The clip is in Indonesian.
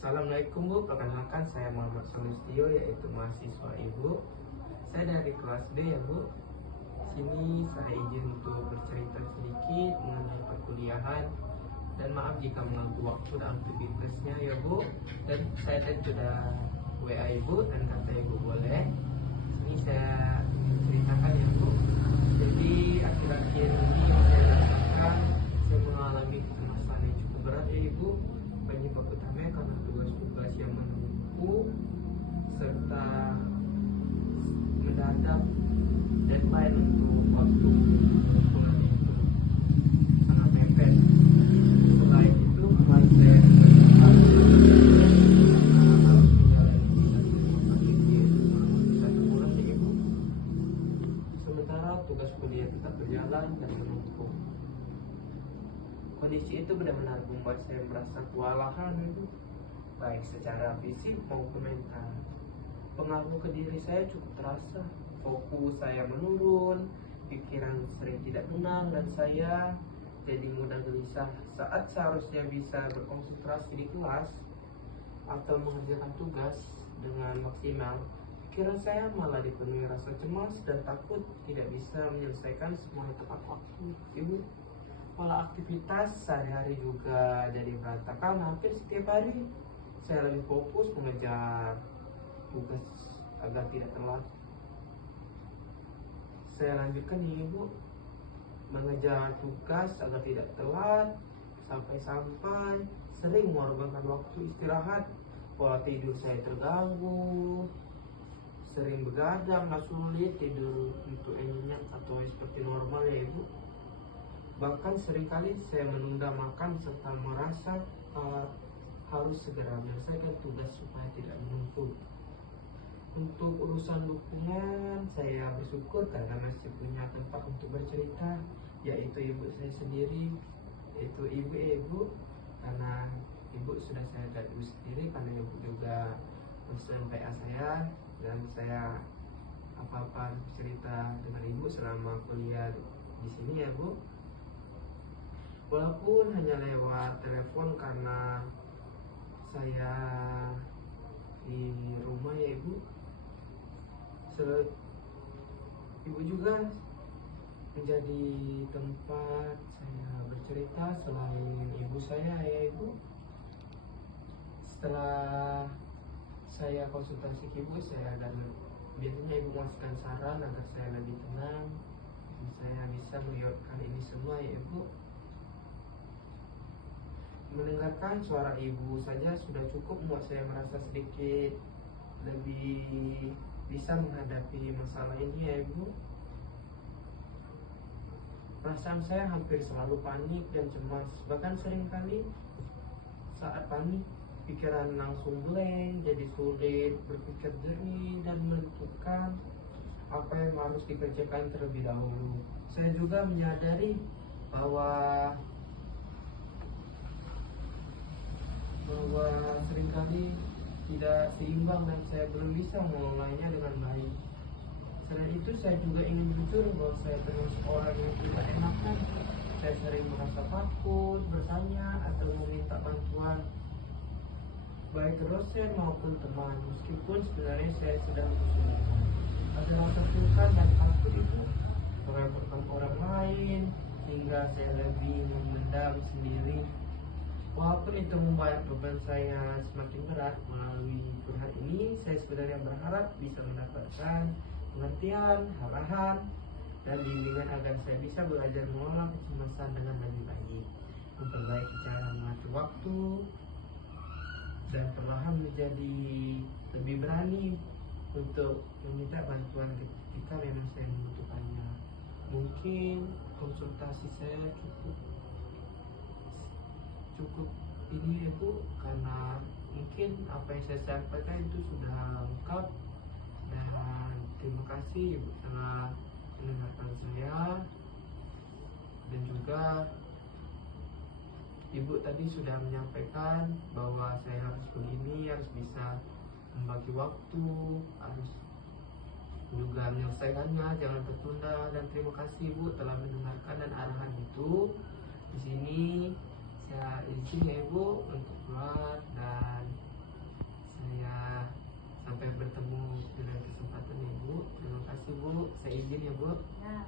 Assalamualaikum Bu, perkenalkan saya Muhammad Solistio, yaitu mahasiswa Ibu. Saya dari kelas D ya Bu. Sini saya izin untuk bercerita sedikit mengenai perkuliahan. Dan maaf jika mengganggu waktu dan aktivitasnya ya Bu. Dan saya tadi sudah WA Ibu dan kata Ibu boleh. Sini saya ceritakan ya Bu. Jadi akhir-akhir ini saya rasakan saya mengalami kecemasan yang cukup berat ya Ibu. Penyebab utamanya karena tugas-tugas yang menumpuk serta mendadak deadline untuk waktu kuliah itu sangat mepet. Selain itu kemarin saya harus satu bulan ya Ibu. Sementara tugas kuliah tetap berjalan dan menumpuk. Kondisi itu benar-benar membuat saya merasa kewalahan itu, baik secara fisik maupun mental. Pengaruh ke diri saya cukup terasa. Fokus saya menurun, pikiran sering tidak tenang, dan saya jadi mudah gelisah saat seharusnya bisa berkonsentrasi di kelas atau mengerjakan tugas dengan maksimal. Pikiran saya malah dipenuhi rasa cemas dan takut tidak bisa menyelesaikan semuanya tepat waktu. Ibu, pola aktivitas sehari-hari juga jadi berantakan. Hampir setiap hari saya lebih fokus mengejar tugas agar tidak telat. Saya lanjutkan nih Ibu, mengejar tugas agar tidak telat, sampai-sampai sering mengorbankan waktu istirahat. Pola tidur saya terganggu, sering begadang, sulit tidur untuk nyenyak atau seperti normal ya Ibu. Bahkan seringkali saya menunda makan serta merasa harus segera menyelesaikan tugas supaya tidak menumpuk. Untuk urusan dukungan, saya bersyukur karena masih punya tempat untuk bercerita, yaitu ibu saya sendiri, yaitu ibu, karena ibu sudah saya dadu sendiri, karena ibu juga pesan PA saya, dan saya apa-apa cerita dengan ibu selama kuliah di sini ya Bu. Walaupun hanya lewat telepon karena saya di rumah ya Ibu. Ibu juga menjadi tempat saya bercerita selain ibu saya ya Ibu. Setelah saya konsultasi ke ibu, saya dan biasanya ibu memberikan saran agar saya lebih tenang dan saya bisa melihatkan ini semua ya Ibu. Mendengarkan suara ibu saja sudah cukup membuat saya merasa sedikit lebih bisa menghadapi masalah ini ya Ibu. Perasaan saya hampir selalu panik dan cemas. Bahkan seringkali saat panik, pikiran langsung blank, jadi sulit berpikir jernih dan menentukan apa yang harus dikerjakan terlebih dahulu. Saya juga menyadari bahwa seringkali tidak seimbang dan saya belum bisa mengolahnya dengan baik. Selain itu, saya juga ingin jujur bahwa saya termasuk orang yang tidak enakan. Saya sering merasa takut bertanya atau meminta bantuan baik dosen maupun teman, meskipun sebenarnya saya sedang kesulitan. Ada rasa sungkan dan takut itu merepotkan orang lain, hingga saya lebih memendam sendiri. Walaupun itu membuat beban saya semakin berat, melalui curhat ini saya sebenarnya berharap bisa mendapatkan pengertian, arahan, dan bimbingan agar saya bisa belajar mengelola kecemasan dengan lebih baik, memperbaiki cara mengatur waktu, dan perlahan menjadi lebih berani untuk meminta bantuan ketika memang saya membutuhkannya. Mungkin konsultasi saya cukup ini ya Bu, karena mungkin apa yang saya sampaikan itu sudah lengkap, dan terima kasih Ibu telah mendengarkan saya. Dan juga Ibu tadi sudah menyampaikan bahwa saya harus begini, harus bisa membagi waktu, harus juga menyelesaikannya, jangan tertunda. Dan terima kasih Ibu telah mendengarkan dan arahan itu. Di sini saya izin ya Ibu untuk keluar, dan saya izin ya Bu. Ya.